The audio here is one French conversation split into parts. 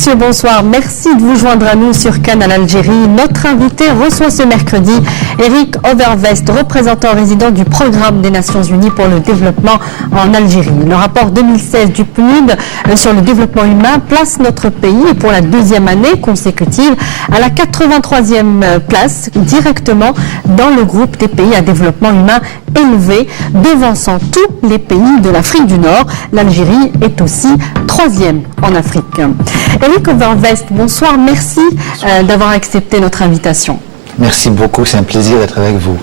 monsieur, bonsoir. Merci de vous joindre à nous sur Canal Algérie. Notre invité reçoit ce mercredi Eric Overvest, représentant résident du Programme des Nations Unies pour le développement en Algérie. Le rapport 2016 du PNUD sur le développement humain place notre pays pour la deuxième année consécutive à la 83e place, directement dans le groupe des pays à développement humain élevé, devançant tous les pays de l'Afrique du Nord. L'Algérie est aussi troisième en Afrique. Eric Overvest, bonsoir, merci d'avoir accepté notre invitation. Merci beaucoup, c'est un plaisir d'être avec vous.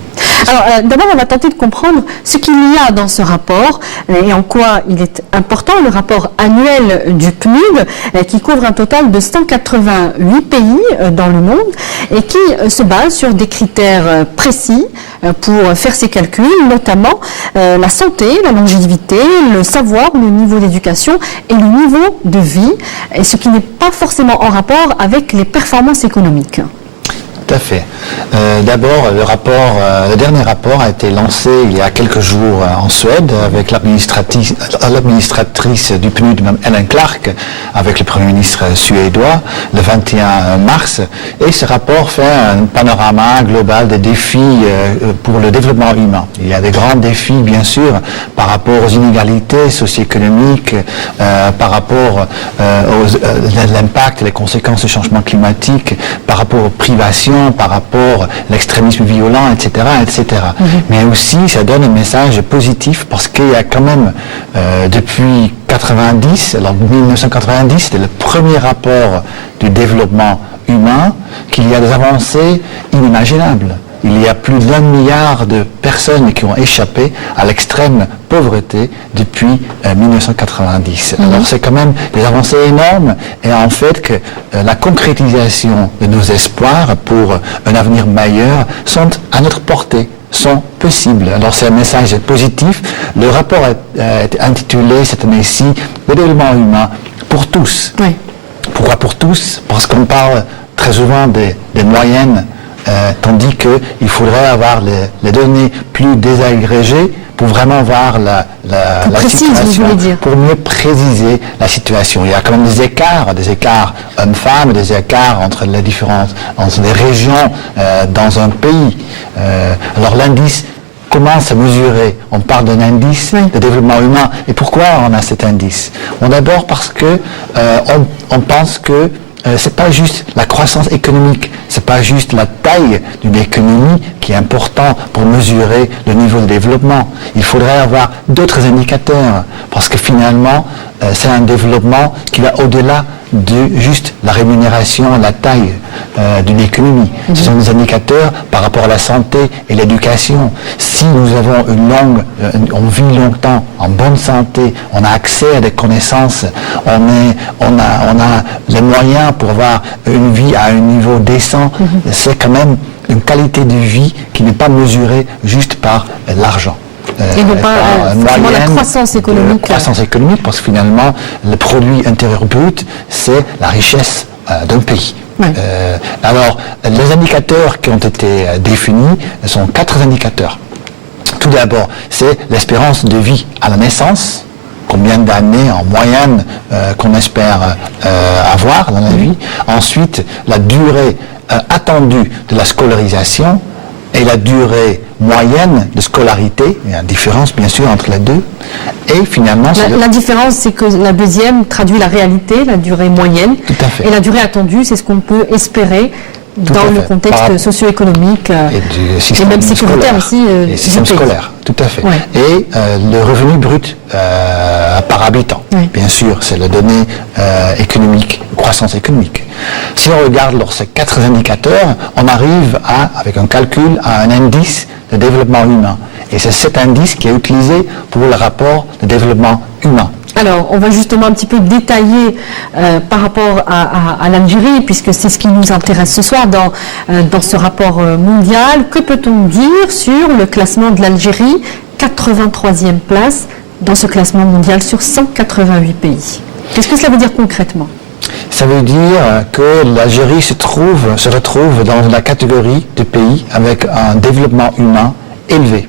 Alors, d'abord, on va tenter de comprendre ce qu'il y a dans ce rapport et en quoi il est important, le rapport annuel du PNUD, qui couvre un total de 188 pays dans le monde et qui se base sur des critères précis pour faire ses calculs, notamment la santé, la longévité, le savoir, le niveau d'éducation et le niveau de vie, et ce qui n'est pas forcément en rapport avec les performances économiques. Tout à fait. D'abord, le dernier rapport a été lancé il y a quelques jours en Suède avec l'administratrice du PNUD, Mme Ellen Clark, avec le Premier ministre suédois, le 21 mars. Et ce rapport fait un panorama global des défis pour le développement humain. Il y a des grands défis, bien sûr, par rapport aux inégalités socio-économiques, par rapport à l'impact et les conséquences du changement climatique, par rapport aux privations, par rapport à l'extrémisme violent, etc., etc. Mais aussi, ça donne un message positif parce qu'il y a quand même, depuis 90, alors 1990, c'était le premier rapport du développement humain, qu'il y a des avancées inimaginables. Il y a plus d'1 milliard de personnes qui ont échappé à l'extrême pauvreté depuis 1990. Alors c'est quand même des avancées énormes et en fait que la concrétisation de nos espoirs pour un avenir meilleur sont à notre portée, sont possibles. Alors c'est un message positif. Le rapport est intitulé cette année-ci « Le développement humain pour tous ». Oui. Pourquoi pour tous? Parce qu'on parle très souvent des moyennes, tandis qu'il faudrait avoir les données plus désagrégées pour vraiment voir la situation, pour mieux préciser la situation. Il y a quand même des écarts hommes-femmes, des écarts entre les régions dans un pays. Alors l'indice commence à mesurer. On parle d'un indice de développement humain. Et pourquoi on a cet indice? D'abord parce que on pense que c'est pas juste la croissance économique, c'est pas juste la taille d'une économie qui est important pour mesurer le niveau de développement. Il faudrait avoir d'autres indicateurs parce que finalement, c'est un développement qui va au-delà de juste la rémunération, la taille d'une économie. Ce sont des indicateurs par rapport à la santé et l'éducation. Si nous avons on vit longtemps, en bonne santé, on a accès à des connaissances, on a les moyens pour avoir une vie à un niveau décent, c'est quand même une qualité de vie qui n'est pas mesurée juste par l'argent. Et non pas la croissance économique. Croissance économique, parce que finalement, le produit intérieur brut, c'est la richesse d'un pays. Oui. Alors, les indicateurs qui ont été définis sont 4 indicateurs. Tout d'abord, c'est l'espérance de vie à la naissance, combien d'années en moyenne qu'on espère avoir dans la vie. Ensuite, la durée attendue de la scolarisation et la durée moyenne de scolarité. Il y a une différence bien sûr entre les deux. Et finalement... La différence, c'est que la deuxième traduit la réalité, la durée moyenne. Tout à fait. Et la durée attendue, c'est ce qu'on peut espérer dans le contexte socio-économique et même sécuritaire aussi du système scolaire. Tout à fait. Ouais. Et le revenu brut par habitant. Oui. Bien sûr, c'est la donnée économique, croissance économique. Si on regarde ces 4 indicateurs, on arrive avec un calcul, à un indice de développement humain. Et c'est cet indice qui est utilisé pour le rapport de développement humain. Alors, on va justement un petit peu détailler par rapport à l'Algérie, puisque c'est ce qui nous intéresse ce soir dans ce rapport mondial. Que peut-on dire sur le classement de l'Algérie, 83e place dans ce classement mondial sur 188 pays? Qu'est-ce que cela veut dire concrètement? Ça veut dire que l'Algérie se retrouve dans la catégorie de pays avec un développement humain élevé.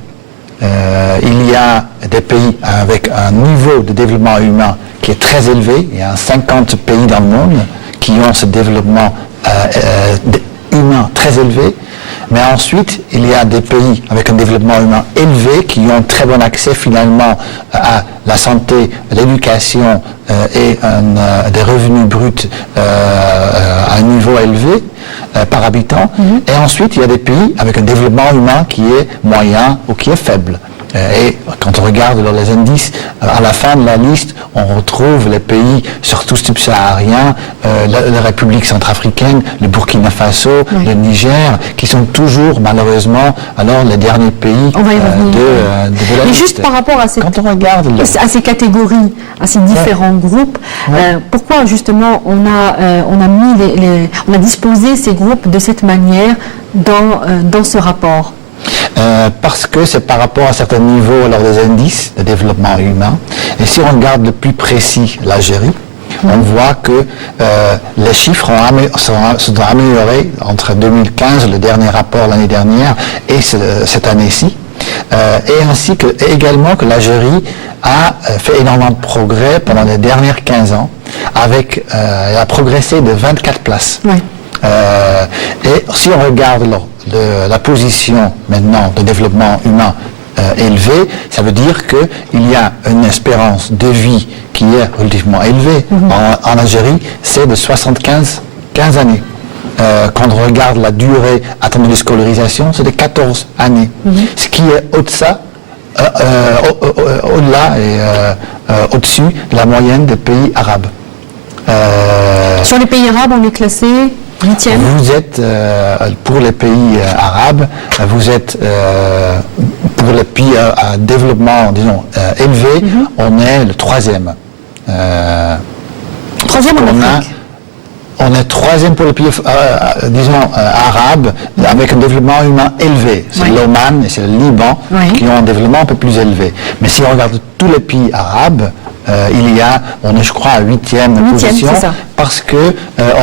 Il y a des pays avec un niveau de développement humain qui est très élevé. Il y a 50 pays dans le monde qui ont ce développement humain très élevé. Mais ensuite, il y a des pays avec un développement humain élevé qui ont très bon accès finalement à la santé, l'éducation et des revenus bruts à un niveau élevé par habitant. Et ensuite, il y a des pays avec un développement humain qui est moyen ou qui est faible. Et quand on regarde les indices, à la fin de la liste, on retrouve les pays, surtout subsahariens, la République centrafricaine, le Burkina Faso, le Niger, qui sont toujours malheureusement alors les derniers pays de la liste. Mais juste par rapport à, quand on regarde à ces catégories, à ces différents groupes, pourquoi justement on a disposé ces groupes de cette manière dans ce rapport? Parce que c'est par rapport à certains niveaux alors des indices de développement humain. Et si on regarde le plus précis l'Algérie, on voit que les chiffres se sont améliorés entre 2015, le dernier rapport l'année dernière, et cette année-ci. Et ainsi que également que l'Algérie a fait énormément de progrès pendant les dernières 15 ans, elle a progressé de 24 places. Et si on regarde la position maintenant de développement humain élevée, ça veut dire qu'il y a une espérance de vie qui est relativement élevée. En Algérie, c'est de 75 années. Quand on regarde la durée attendue de scolarisation, c'est de 14 années. Ce qui est au-delà et au-dessus de la moyenne des pays arabes. Sur les pays arabes, on est classé 8e. Vous êtes, pour les pays arabes, vous êtes, pour les pays à développement, disons, élevé, on est le 3e. 3e en Afrique. On est 3e pour les pays, arabes, avec un développement humain élevé. C'est l'Oman et c'est le Liban qui ont un développement un peu plus élevé. Mais si on regarde tous les pays arabes, on est je crois à 8e position, parce que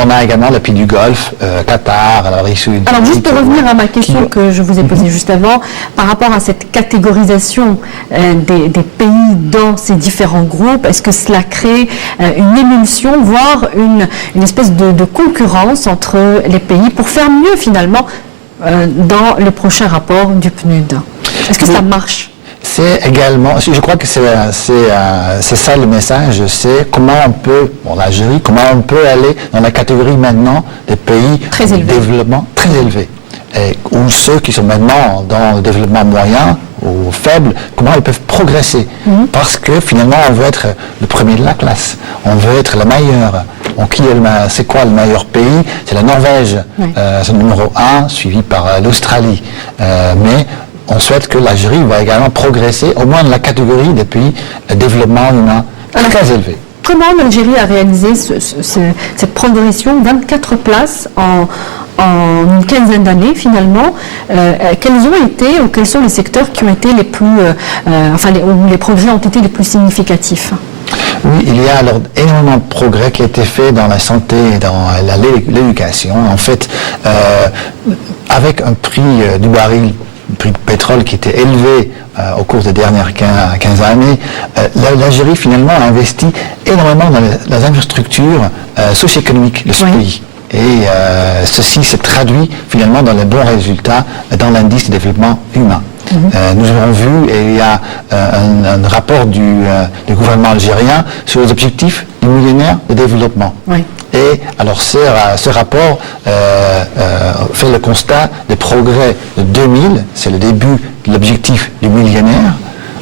on a également les pays du Golfe, Qatar, l'Arabie Saoudite. Alors juste pour revenir à ma question que je vous ai posée juste avant, par rapport à cette catégorisation des pays dans ces différents groupes, est-ce que cela crée une émulsion, voire une espèce de concurrence entre les pays pour faire mieux finalement dans le prochain rapport du PNUD? Est-ce que ça marche? C'est également, je crois que c'est ça le message, c'est comment on peut, l'Algérie, comment on peut aller dans la catégorie maintenant des pays de développement très élevé. Ou ceux qui sont maintenant dans le développement moyen ou faible, comment ils peuvent progresser. Parce que finalement, on veut être le premier de la classe, on veut être le meilleur. C'est quoi le meilleur pays? C'est la Norvège, c'est le numéro 1, suivi par l'Australie. Mais on souhaite que l'Algérie va également progresser, au moins dans la catégorie des pays de développement humain très élevé. Comment l'Algérie a réalisé cette progression, 24 places en une quinzaine d'années finalement? Quels ont été ou quels sont les secteurs qui ont été les plus, où les progrès ont été les plus significatifs? Oui, il y a alors énormément de progrès qui a été fait dans la santé et dans l'éducation. En fait, avec un prix du baril, le prix de pétrole qui était élevé au cours des dernières 15 années, l'Algérie finalement a investi énormément dans les infrastructures socio-économiques de ce pays. Et ceci s'est traduit finalement dans les bons résultats dans l'indice de développement humain. Nous avons vu, et il y a un rapport du gouvernement algérien sur les objectifs du millénaire de développement. Et alors ce rapport fait le constat des progrès de 2000, c'est le début de l'objectif du millénaire,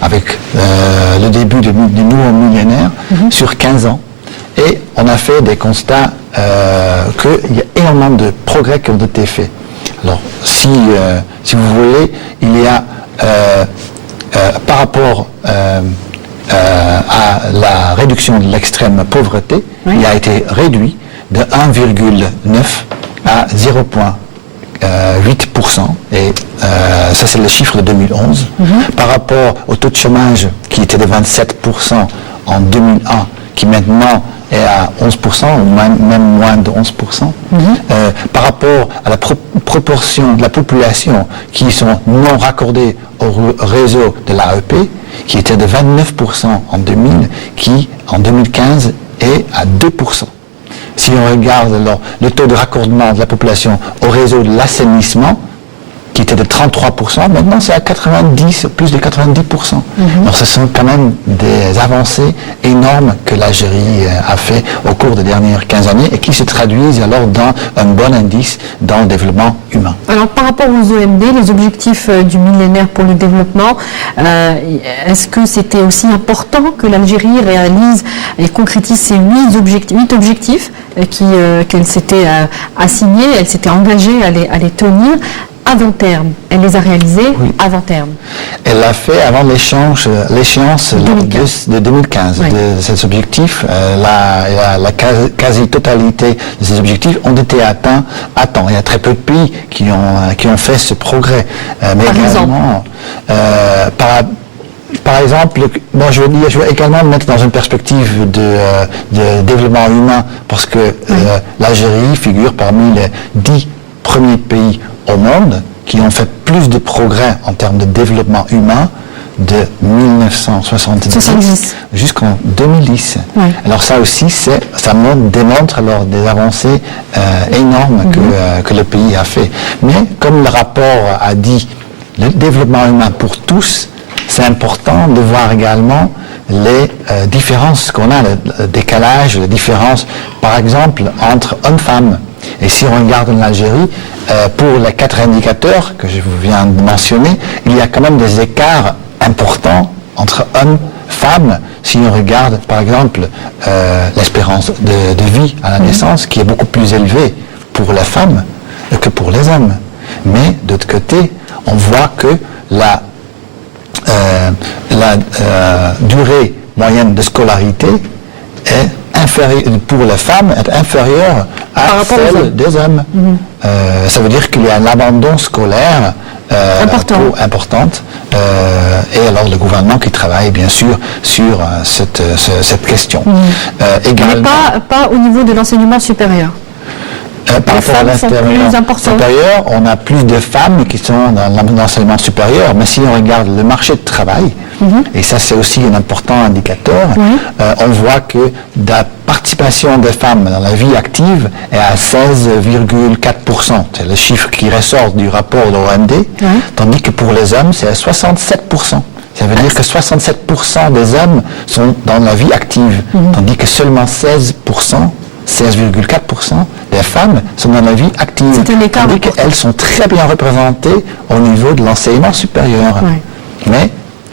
avec le début du nouveau millénaire, sur 15 ans. Et on a fait des constats qu'il y a énormément de progrès qui ont été faits. Alors, si vous voulez, il y a, par rapport à la réduction de l'extrême pauvreté, il a été réduit de 1,9 à 0,8%. Et ça, c'est le chiffre de 2011. Par rapport au taux de chômage qui était de 27% en 2001, qui maintenant est à 11%, ou même moins de 11%. Par rapport à la proportion de la population qui sont non raccordées au réseau de l'AEP, qui était de 29% en 2000, qui en 2015 est à 2%. Si on regarde alors, le taux de raccordement de la population au réseau de l'assainissement, qui était de 33%, maintenant c'est à 90, plus de 90%. Alors ce sont quand même des avancées énormes que l'Algérie a fait au cours des dernières 15 années et qui se traduisent alors dans un bon indice dans le développement humain. Alors par rapport aux OMD, les objectifs du millénaire pour le développement, est-ce que c'était aussi important que l'Algérie réalise et concrétise ces 8 objectifs qu'elle s'était assignés, elle s'était engagée à les tenir avant terme? Elle les a réalisés avant terme. Elle l'a fait avant l'échéance de 2015 de ces objectifs. La quasi-totalité de ces objectifs ont été atteints à temps. Il y a très peu de pays qui ont fait ce progrès. Mais également, par exemple, moi je veux également me mettre dans une perspective de développement humain, parce que l'Algérie figure parmi les 10 premiers pays au monde qui ont fait plus de progrès en termes de développement humain de 1970 jusqu'en 2010. Alors ça aussi, ça démontre alors des avancées énormes que le pays a fait. Mais comme le rapport a dit, le développement humain pour tous, c'est important de voir également les différences qu'on a, le décalage, les différences, par exemple, entre hommes-femmes. Et si on regarde l'Algérie, pour les 4 indicateurs que je vous viens de mentionner, il y a quand même des écarts importants entre hommes et femmes. Si on regarde, par exemple, l'espérance de vie à la naissance, qui est beaucoup plus élevée pour les femmes que pour les hommes. Mais, d'autre côté, on voit que la durée moyenne de scolarité est pour les femmes est inférieure à celle des hommes. Ça veut dire qu'il y a un abandon scolaire importante et alors le gouvernement qui travaille bien sûr sur cette question. Mais pas au niveau de l'enseignement supérieur. Par rapport à l'enseignement supérieur, on a plus de femmes qui sont dans l'enseignement supérieur, mais si on regarde le marché de travail, et ça c'est aussi un important indicateur, on voit que la participation des femmes dans la vie active est à 16,4%. C'est le chiffre qui ressort du rapport de l'OMD, tandis que pour les hommes c'est à 67%. Ça veut dire que 67% des hommes sont dans la vie active, tandis que seulement 16,4% des femmes sont dans la vie active. C'est un écart. Tandis qu'elles sont très bien représentées au niveau de l'enseignement supérieur. Mais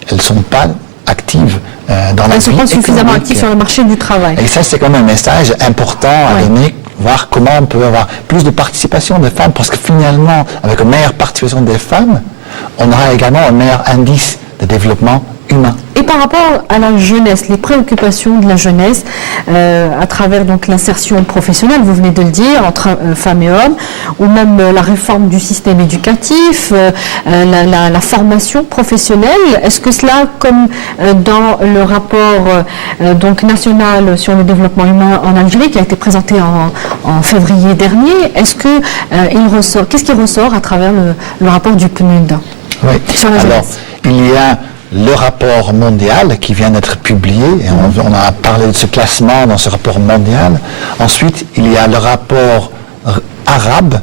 elles ne sont pas actives dans la vie économique. Elles ne sont pas suffisamment actives sur le marché du travail. Et ça, c'est quand même un message important à donner, voir comment on peut avoir plus de participation des femmes, parce que finalement, avec une meilleure participation des femmes, on aura également un meilleur indice de développement humain. Et par rapport à la jeunesse, les préoccupations de la jeunesse, à travers donc l'insertion professionnelle, vous venez de le dire, entre femmes et hommes, ou même la réforme du système éducatif, la formation professionnelle, est-ce que cela, comme dans le rapport donc national sur le développement humain en Algérie, qui a été présenté en février dernier, qu'est-ce qui ressort à travers le rapport du PNUD sur la jeunesse? Il y a le rapport mondial qui vient d'être publié, et on a parlé de ce classement dans ce rapport mondial. Ensuite, il y a le rapport arabe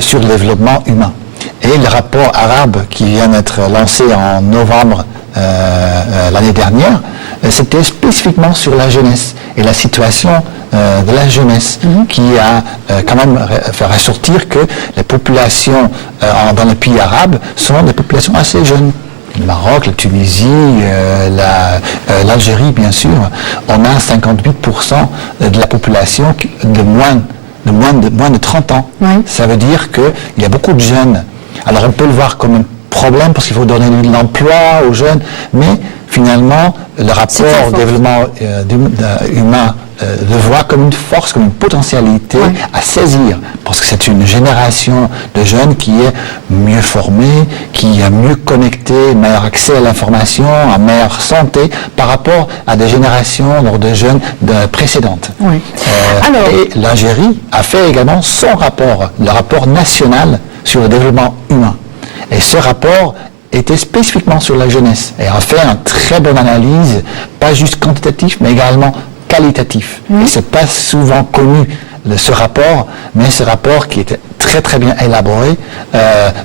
sur le développement humain. Et le rapport arabe qui vient d'être lancé en novembre l'année dernière, c'était spécifiquement sur la jeunesse et la situation de la jeunesse, qui a quand même fait ressortir que les populations dans les pays arabes sont des populations assez jeunes. Le Maroc, la Tunisie, l'Algérie, bien sûr, on a 58% de la population de moins de 30 ans. Ça veut dire qu'il y a beaucoup de jeunes. Alors on peut le voir comme un problème parce qu'il faut donner de l'emploi aux jeunes, mais finalement, le rapport développement humain le voit comme une force, comme une potentialité à saisir, parce que c'est une génération de jeunes qui est mieux formée, qui est mieux connectée, meilleur accès à l'information, à meilleure santé par rapport à des générations de jeunes précédentes. Et l'Algérie a fait également son rapport, le rapport national sur le développement humain. Et ce rapport était spécifiquement sur la jeunesse et a fait une très bonne analyse, pas juste quantitative, mais également qualitatif. Et c'est pas souvent connu ce rapport, mais ce rapport qui était très très bien élaboré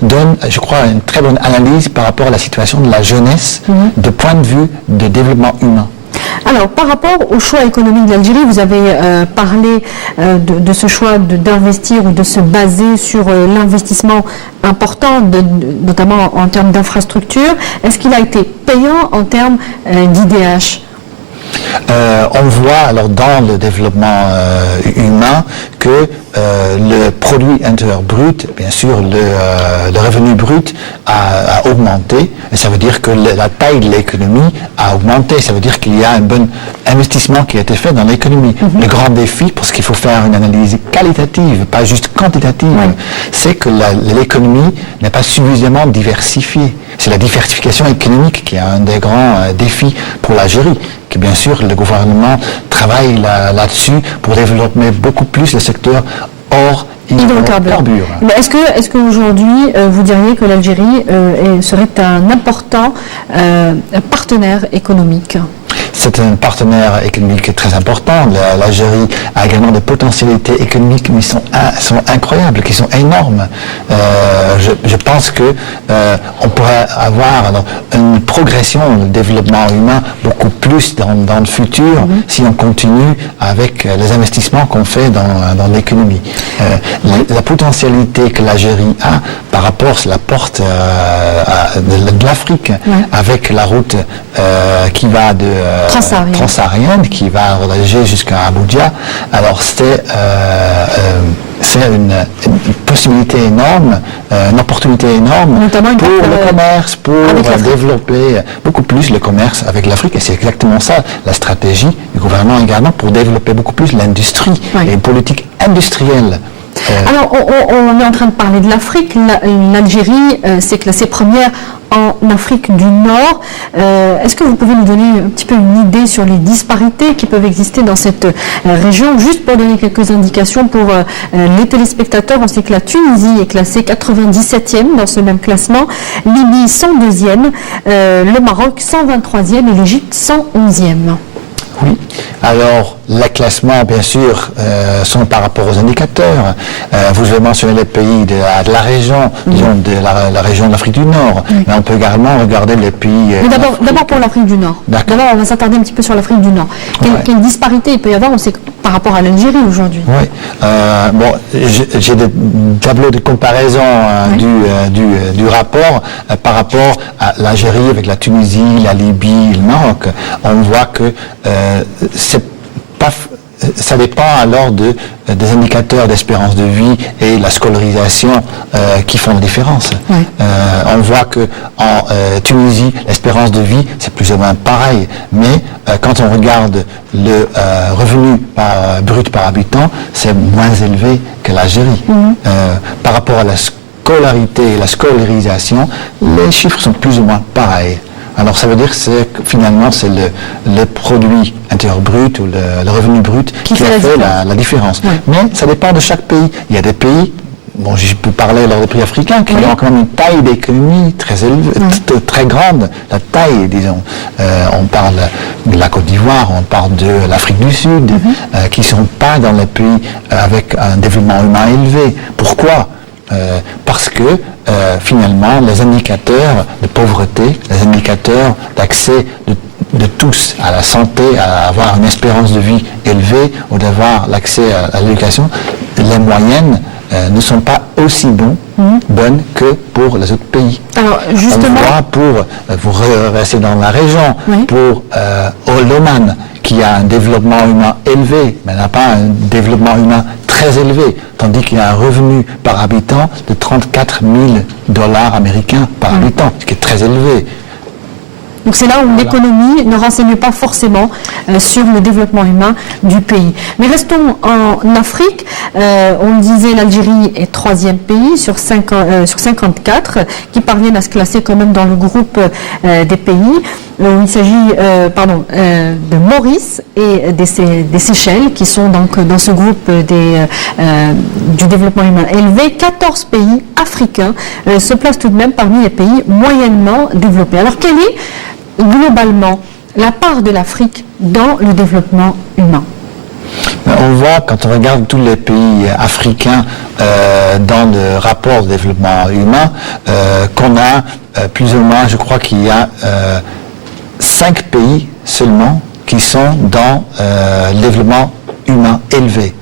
donne, je crois, une très bonne analyse par rapport à la situation de la jeunesse de point de vue de développement humain. Alors, par rapport au choix économique de l'Algérie, vous avez parlé de ce choix d'investir ou de se baser sur l'investissement important, notamment en termes d'infrastructures. Est-ce qu'il a été payant en termes d'IDH ? On voit alors dans le développement humain que le produit intérieur brut, bien sûr le revenu brut a augmenté, et ça veut dire que la taille de l'économie a augmenté, ça veut dire qu'il y a un bon investissement qui a été fait dans l'économie. Le grand défi, parce qu'il faut faire une analyse qualitative, pas juste quantitative, c'est que l'économie n'est pas suffisamment diversifiée. C'est la diversification économique qui est un des grands défis pour l'Algérie, que bien sûr le gouvernement travaille là-dessus pour développer beaucoup plus le secteur hors hydrocarbures. Mais est-ce qu'aujourd'hui vous diriez que l'Algérie serait un important partenaire économique ? C'est un partenaire économique très important. L'Algérie a également des potentialités économiques qui sont incroyables, qui sont énormes. Je pense que on pourrait avoir alors, une progression, le développement humain beaucoup plus dans le futur si on continue avec les investissements qu'on fait dans l'économie. La potentialité que l'Algérie a par rapport à la porte de l'Afrique avec la route qui va de transsaharienne qui va relayer jusqu'à Abuja. Alors c'est une possibilité énorme, une opportunité énorme notamment pour le commerce, pour développer beaucoup plus le commerce avec l'Afrique. Et c'est exactement ça, la stratégie du gouvernement également, pour développer beaucoup plus l'industrie et une politique industrielle. Alors, on est en train de parler de l'Afrique. L'Algérie s'est classée première en Afrique du Nord. Est-ce que vous pouvez nous donner un petit peu une idée sur les disparités qui peuvent exister dans cette région? Juste pour donner quelques indications pour les téléspectateurs, on sait que la Tunisie est classée 97e dans ce même classement, Libye 102e, le Maroc 123e et l'Égypte 111e. Oui. Alors, les classements, bien sûr, sont par rapport aux indicateurs. Vous avez mentionné les pays de la région, disons de la région de l'Afrique du Nord, mais on peut également regarder les pays... Mais d'abord pour l'Afrique du Nord. D'abord, on va s'attarder un petit peu sur l'Afrique du Nord. Quelle disparité il peut y avoir, on sait, par rapport à l'Algérie aujourd'hui? Oui. Bon, j'ai des tableaux de comparaison du rapport par rapport à l'Algérie avec la Tunisie, la Libye, le Maroc. On voit que ça dépend alors des indicateurs d'espérance de vie et la scolarisation qui font la différence. On voit que en Tunisie, l'espérance de vie, c'est plus ou moins pareil. Mais quand on regarde le revenu brut par habitant, c'est moins élevé que l'Algérie. Par rapport à la scolarité et la scolarisation, les chiffres sont plus ou moins pareils. Alors ça veut dire que finalement c'est le produit intérieur brut ou le revenu brut qui a fait la différence. Mais ça dépend de chaque pays. Il y a des pays, bon je peux parler alors des pays africains, qui ont quand même une taille d'économie très élevée, très grande, la taille disons. On parle de la Côte d'Ivoire, on parle de l'Afrique du Sud, qui ne sont pas dans les pays avec un développement humain élevé. Pourquoi ? Parce que finalement les indicateurs de pauvreté, les indicateurs d'accès de tous à la santé, à avoir une espérance de vie élevée ou d'avoir l'accès à l'éducation, les moyennes ne sont pas aussi bonnes que pour les autres pays. Alors justement, on voit pour vous rester dans la région, pour l'Oman qui a un développement humain élevé, mais n'a pas un développement humain très élevé, tandis qu'il y a un revenu par habitant de 34 000 $ américains par habitant, ce qui est très élevé. Donc c'est là où l'économie ne renseigne pas forcément sur le développement humain du pays. Mais restons en Afrique. On le disait, l'Algérie est 3e pays sur 54 qui parviennent à se classer quand même dans le groupe des pays. Il s'agit de Maurice et des Seychelles qui sont donc dans ce groupe du développement humain élevé. 14 pays africains se placent tout de même parmi les pays moyennement développés. Alors quel est globalement la part de l'Afrique dans le développement humain? On voit, quand on regarde tous les pays africains dans le rapport de développement humain, qu'on a plus ou moins, je crois qu'il y a 5 pays seulement qui sont dans le développement humain élevé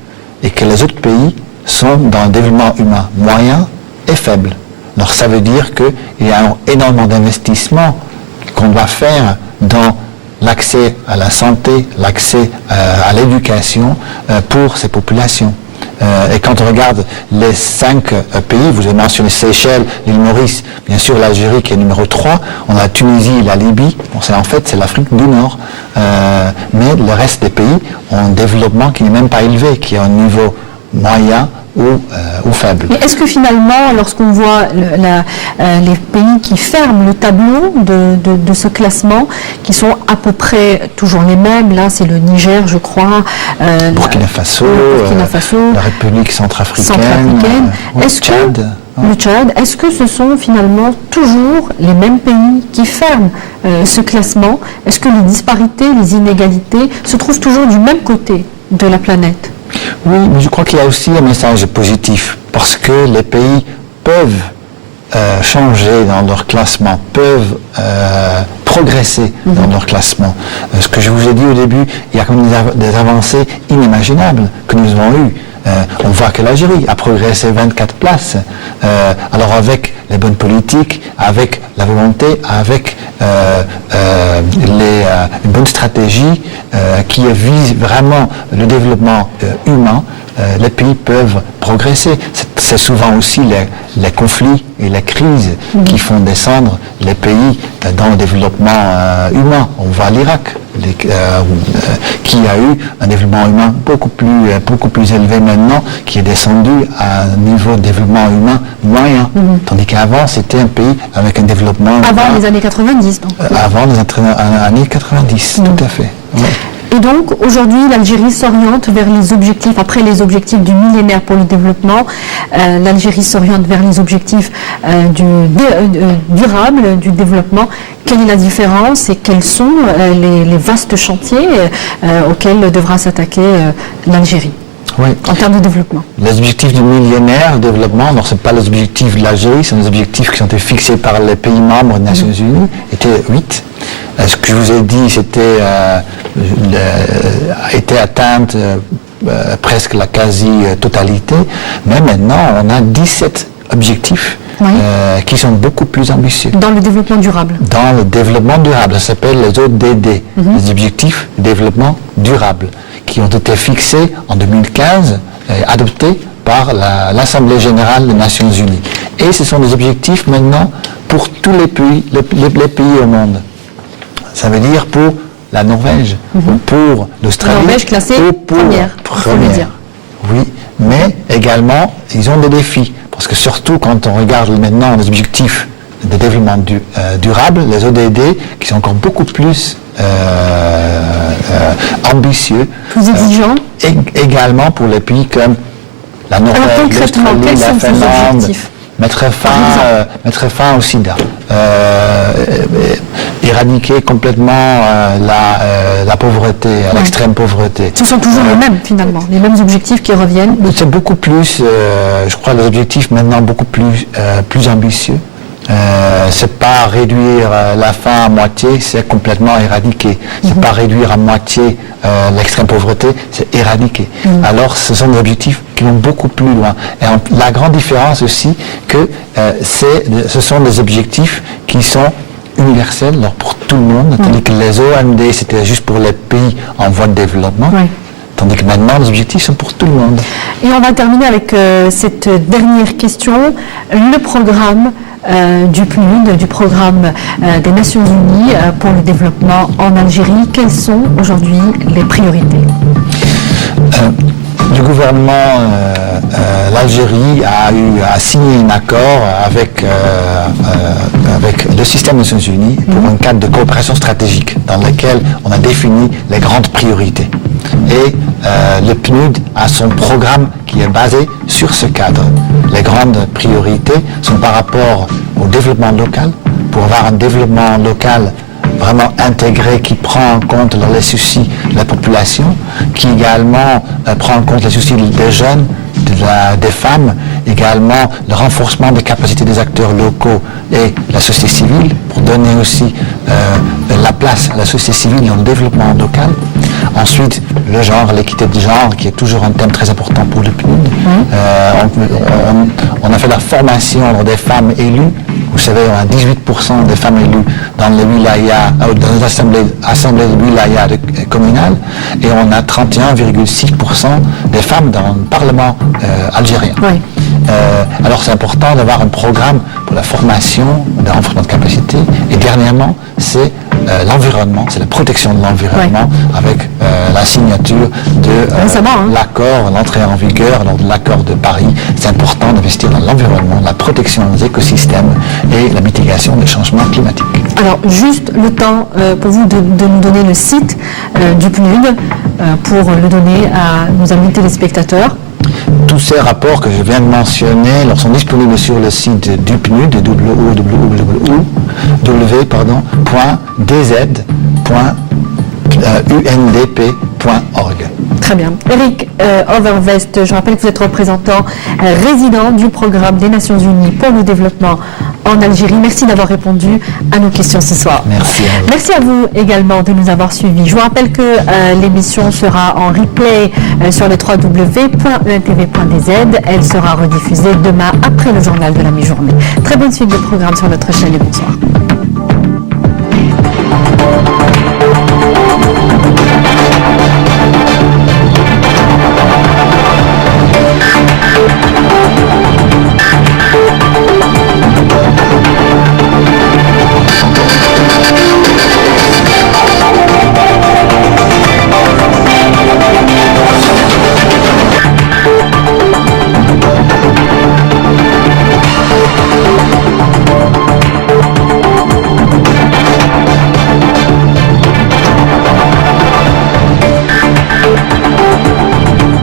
et que les autres pays sont dans le développement humain moyen et faible. Alors ça veut dire qu'il y a énormément d'investissements qu'on doit faire dans l'accès à la santé, l'accès à l'éducation pour ces populations. Et quand on regarde les 5 pays, vous avez mentionné Seychelles, l'île Maurice, bien sûr l'Algérie qui est numéro 3, on a la Tunisie, la Libye, bon, c'est l'Afrique du Nord. Mais le reste des pays ont un développement qui n'est même pas élevé, qui est au niveau moyen ou faible. Mais est-ce que finalement, lorsqu'on voit les pays qui ferment le tableau de ce classement, qui sont à peu près toujours les mêmes, là c'est le Niger je crois, Burkina Faso, la République centrafricaine, le Tchad, est-ce que ce sont finalement toujours les mêmes pays qui ferment ce classement? Est-ce que les disparités, les inégalités se trouvent toujours du même côté de la planète? Oui, mais je crois qu'il y a aussi un message positif, parce que les pays peuvent changer dans leur classement, peuvent progresser dans leur classement. Ce que je vous ai dit au début, il y a comme des avancées inimaginables que nous avons eues. On voit que l'Algérie a progressé 24 places. Alors avec les bonnes politiques, avec la volonté, avec une bonne stratégie qui vise vraiment le développement humain, les pays peuvent progresser. C'est souvent aussi les conflits et les crises qui font descendre les pays dans le développement humain. On voit l'Irak, qui a eu un développement humain beaucoup plus élevé maintenant, qui est descendu à un niveau de développement humain moyen. Tandis qu'avant, c'était un pays avec un développement... Avant les années 90, donc. Avant les années 90, tout à fait. Ouais. Et donc, aujourd'hui, l'Algérie s'oriente vers les objectifs, après les objectifs du millénaire pour le développement, l'Algérie s'oriente vers les objectifs durables du développement. Quelle est la différence et quels sont les vastes chantiers auxquels devra s'attaquer l'Algérie? Oui. En termes de développement. Les objectifs du millénaire de développement, ce n'est pas les objectifs de l'Algérie, c'est des objectifs qui ont été fixés par les pays membres des Nations Unies, étaient 8. Ce que je vous ai dit, a été atteinte presque la quasi-totalité, mais maintenant on a 17 objectifs qui sont beaucoup plus ambitieux. Dans le développement durable. Dans le développement durable, ça s'appelle les ODD, les objectifs de développement durable, qui ont été fixés en 2015 et adoptés par l'Assemblée générale des Nations Unies. Et ce sont des objectifs maintenant pour tous les pays au monde. Ça veut dire pour la Norvège, ou pour l'Australie. La Norvège classée première. Oui, mais également, ils ont des défis. Parce que surtout quand on regarde maintenant les objectifs de développement durable, les ODD, qui sont encore beaucoup plus ambitieux. Plus exigeants. Également pour les pays comme la Norvège, l'Australie, la Finlande. Mettre fin au sida, éradiquer complètement la pauvreté, l'extrême pauvreté. Ce sont toujours les mêmes finalement, les mêmes objectifs qui reviennent. C'est beaucoup plus, je crois, les objectifs maintenant beaucoup plus ambitieux. C'est pas réduire la faim à moitié, c'est complètement éradiquer. C'est pas réduire à moitié l'extrême pauvreté, c'est éradiquer. Alors ce sont des objectifs qui vont beaucoup plus loin. Et la grande différence aussi, que ce sont des objectifs qui sont universels, alors pour tout le monde, tandis que les OMD c'était juste pour les pays en voie de développement. Tandis que maintenant, les objectifs sont pour tout le monde. Et on va terminer avec cette dernière question. Le programme du PNUD, du programme des Nations Unies pour le développement en Algérie, quelles sont aujourd'hui les priorités? Le gouvernement, l'Algérie a signé un accord avec le système des Nations Unies pour un cadre de coopération stratégique dans lequel on a défini les grandes priorités. Et le PNUD a son programme qui est basé sur ce cadre. Les grandes priorités sont par rapport au développement local, pour avoir un développement local vraiment intégré, qui prend en compte les soucis de la population, qui également prend en compte les soucis des jeunes, des femmes, également le renforcement des capacités des acteurs locaux et la société civile, pour donner aussi la place à la société civile dans le développement local. Ensuite, le genre, l'équité de genre, qui est toujours un thème très important pour le PNUD. On a fait la formation des femmes élues. Vous savez, on a 18% des femmes élues dans les wilayas, dans les assemblées de wilayas communales, et on a 31,6% des femmes dans le Parlement algérien. Oui. Alors c'est important d'avoir un programme pour la formation, le renforcement de capacité, et dernièrement, c'est l'environnement, c'est la protection de l'environnement, avec la signature de l'accord, l'entrée en vigueur de l'accord de Paris. C'est important d'investir dans l'environnement, la protection des écosystèmes et la mitigation des changements climatiques. Alors, juste le temps pour vous de nous donner le site du PNUD pour le donner à nos amis téléspectateurs. Tous ces rapports que je viens de mentionner sont disponibles sur le site du PNUD, www.dz.undp.org. Très bien. Eric Overvest, je rappelle que vous êtes représentant résident du programme des Nations Unies pour le développement en Algérie. Merci d'avoir répondu à nos questions ce soir. Merci à vous. Merci à vous également de nous avoir suivis. Je vous rappelle que l'émission sera en replay sur le www.untv.dz. Elle sera rediffusée demain après le journal de la mi-journée. Très bonne suite de programme sur notre chaîne et bonsoir.